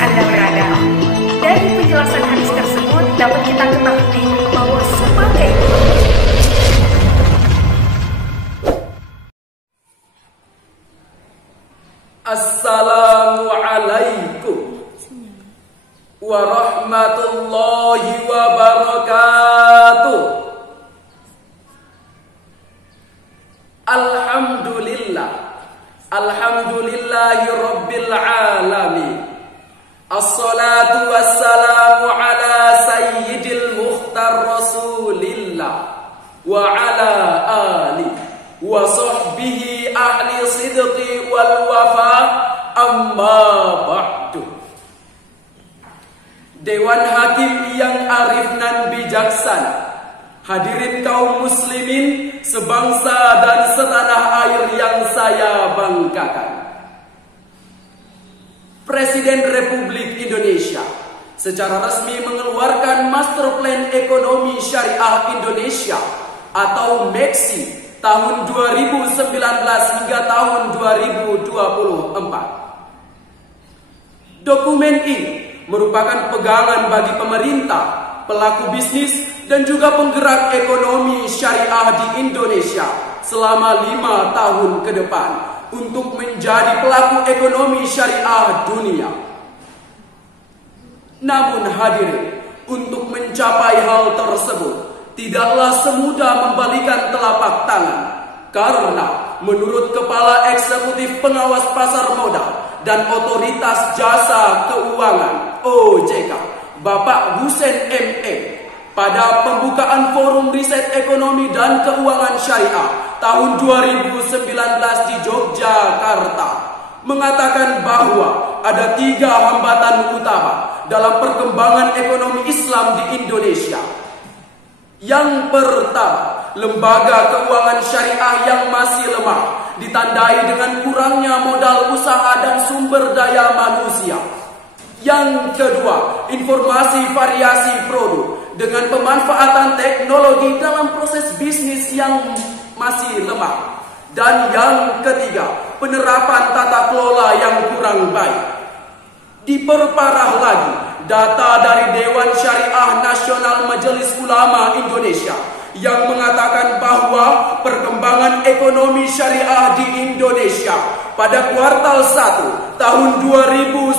Anda berada. Dari penjelasan hadis tersebut dapat kita ketahui bahwa sebagai Assalamualaikum warahmatullahi wabarakatuh. Alhamdulillahi rabbil alamin. Assalatu wassalamu ala sayyidil mukhtar rasulillah wa ala alihi wa sahbihi ahli sidqi wal wafa, amma ba'du. Dewan Hakim yang arif nan bijaksana, hadirin kaum muslimin sebangsa dan setanah air yang saya banggakan. Presiden Republik Indonesia secara resmi mengeluarkan Master Plan Ekonomi Syariah Indonesia atau MEXI tahun 2019 hingga tahun 2024. Dokumen ini merupakan pegangan bagi pemerintah, pelaku bisnis, dan juga penggerak ekonomi syariah di Indonesia selama 5 tahun ke depan untuk menjadi pelaku ekonomi syariah dunia. Namun hadirin, untuk mencapai hal tersebut tidaklah semudah membalikan telapak tangan, karena menurut Kepala Eksekutif Pengawas Pasar Modal dan Otoritas Jasa Keuangan OJK, Bapak Husein MM, pada pembukaan Forum Riset Ekonomi dan Keuangan Syariah tahun 2019 di Yogyakarta, mengatakan bahwa ada 3 hambatan utama dalam perkembangan ekonomi Islam di Indonesia. Yang pertama, lembaga keuangan syariah yang masih lemah, ditandai dengan kurangnya modal usaha dan sumber daya manusia. Yang kedua, informasi variasi produk dengan pemanfaatan teknologi dalam proses bisnis yang masih lemah. Dan yang ketiga, penerapan tata kelola yang kurang baik. Diperparah lagi, data dari Dewan Syariah Nasional Majelis Ulama Indonesia yang mengatakan bahwa perkembangan ekonomi syariah di Indonesia pada kuartal 1 tahun 2019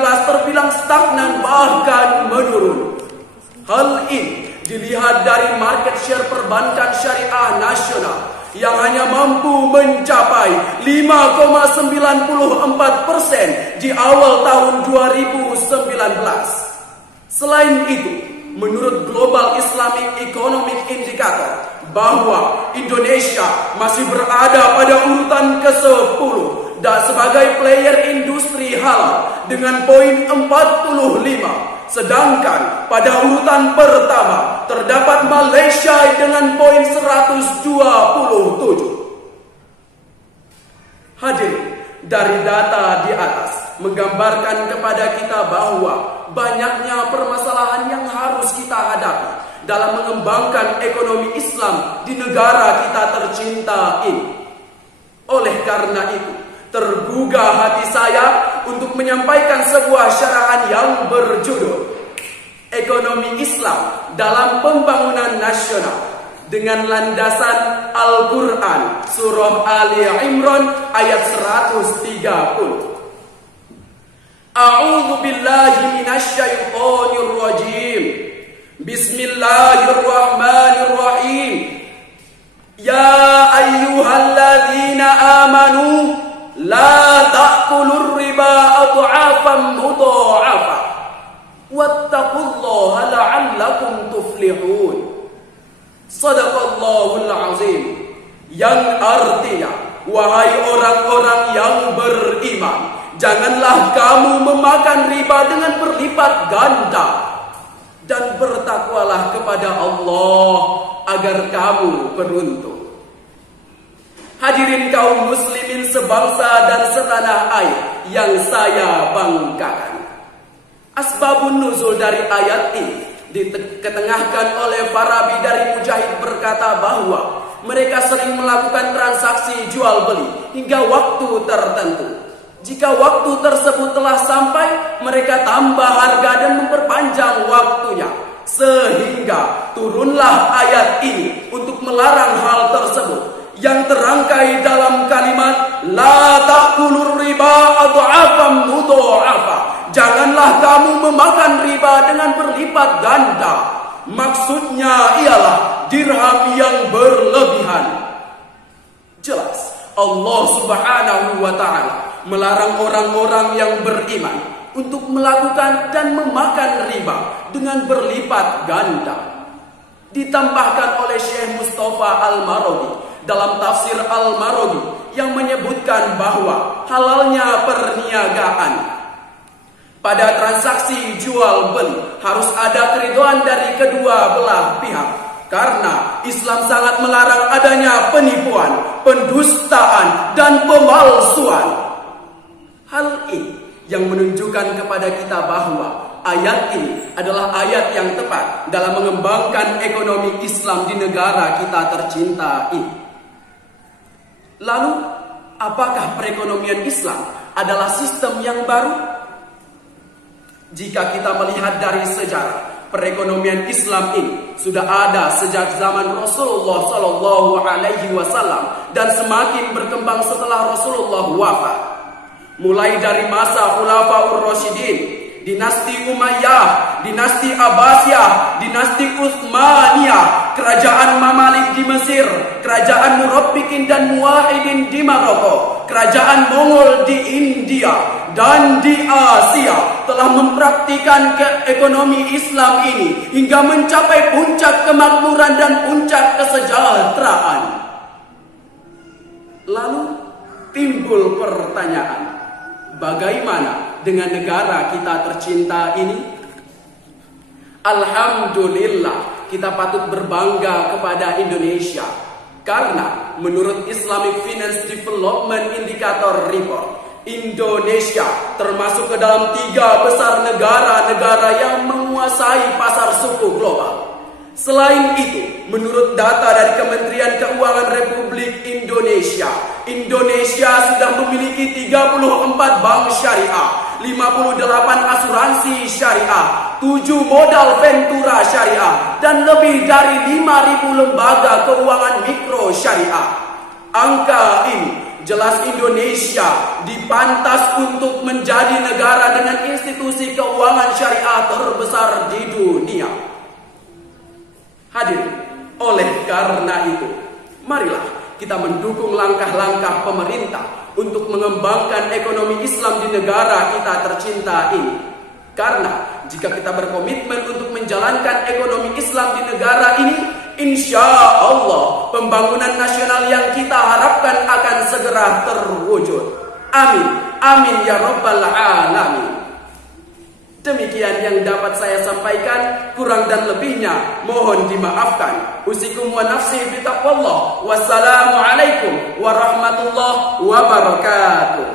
terbilang stagnan bahkan menurun. Hal ini dilihat dari market share perbankan syariah nasional yang hanya mampu mencapai 5,94% di awal tahun 2019. Selain itu, menurut Global Islamic Economic Indicator, bahwa Indonesia masih berada pada urutan ke-10 dan sebagai player industri halal dengan poin 45. Sedangkan pada urutan pertama terdapat Malaysia dengan poin 127. Hadirin, dari data di atas menggambarkan kepada kita bahwa banyaknya permasalahan yang harus kita hadapi dalam mengembangkan ekonomi Islam di negara kita tercinta ini. Oleh karena itu, tergugah hati saya untuk menyampaikan sebuah syarahan yang berjudul Ekonomi Islam dalam Pembangunan Nasional dengan landasan Al-Quran Surah Ali Imran ayat 130. A'udzu billahi minasyaitonir rajim. Bismillahirrahmanirrahim. Ya ayyuhalladzina amanu la ta'kulur riba adha'afan mudha'afa wattaqullaha la'allakum tuflihun. Shadaqallahul azim. Yang artinya, wahai orang-orang yang beriman, janganlah kamu memakan riba dengan berlipat ganda, dan bertakwalah kepada Allah agar kamu beruntung. Hadirin kaum muslimin sebangsa dan setanah air yang saya banggakan, asbabun nuzul dari ayat ini diketengahkan oleh Farabi dari Mujahid berkata bahwa mereka sering melakukan transaksi jual beli hingga waktu tertentu. Jika waktu tersebut telah sampai, mereka tambah harga dan memperpanjang waktunya. Sehingga turunlah ayat ini untuk melarang hal tersebut yang terangkai dalam kalimat la ta'kulur riba adha'afan mudha'afa. Janganlah kamu memakan riba dengan berlipat ganda. Maksudnya ialah dirham yang berlebihan. Jelas Allah Subhanahu wa ta'ala melarang orang-orang yang beriman untuk melakukan dan memakan riba dengan berlipat ganda. Ditambahkan oleh Syekh Mustafa Al-Maraghi dalam tafsir Al-Maraghi yang menyebutkan bahwa halalnya perniagaan pada transaksi jual beli harus ada keridhaan dari kedua belah pihak, karena Islam sangat melarang adanya penipuan, pendustaan, dan pemalsuan. Hal ini yang menunjukkan kepada kita bahwa ayat ini adalah ayat yang tepat dalam mengembangkan ekonomi Islam di negara kita tercinta ini. Lalu, apakah perekonomian Islam adalah sistem yang baru? Jika kita melihat dari sejarah, perekonomian Islam ini sudah ada sejak zaman Rasulullah SAW dan semakin berkembang setelah Rasulullah wafat. Mulai dari masa Khulafaur Rasyidin, dinasti Umayyah, dinasti Abbasiyah, dinasti Utsmaniyah, kerajaan Mamalik di Mesir, kerajaan Murabbikin dan Muwahhidin di Maroko, kerajaan Mongol di India, dan di Asia telah mempraktikkan ekonomi Islam ini hingga mencapai puncak kemakmuran dan puncak kesejahteraan. Lalu timbul pertanyaan, bagaimana dengan negara kita tercinta ini? Alhamdulillah, kita patut berbangga kepada Indonesia, karena menurut Islamic Finance Development Indicator Report, Indonesia termasuk ke dalam 3 besar negara-negara yang menguasai pasar suku global. Selain itu, menurut data dari Kementerian Keuangan Republik Indonesia, Indonesia sudah memiliki 34 bank syariah, 58 asuransi syariah, 7 modal ventura syariah, dan lebih dari 5.000 lembaga keuangan mikro syariah. Angka ini jelas Indonesia dipantas untuk menjadi negara dengan institusi keuangan syariah terbesar di dunia. Hadirin, oleh karena itu, marilah kita mendukung langkah-langkah pemerintah untuk mengembangkan ekonomi Islam di negara kita tercinta ini. Karena jika kita berkomitmen untuk menjalankan ekonomi Islam di negara ini, insya Allah pembangunan nasional yang kita harapkan akan segera terwujud. Amin, amin ya rabbal alamin. Demikian yang dapat saya sampaikan, kurang dan lebihnya mohon dimaafkan. Usikum wa nafsi bitaqwallah. Wassalamualaikum warahmatullahi wabarakatuh.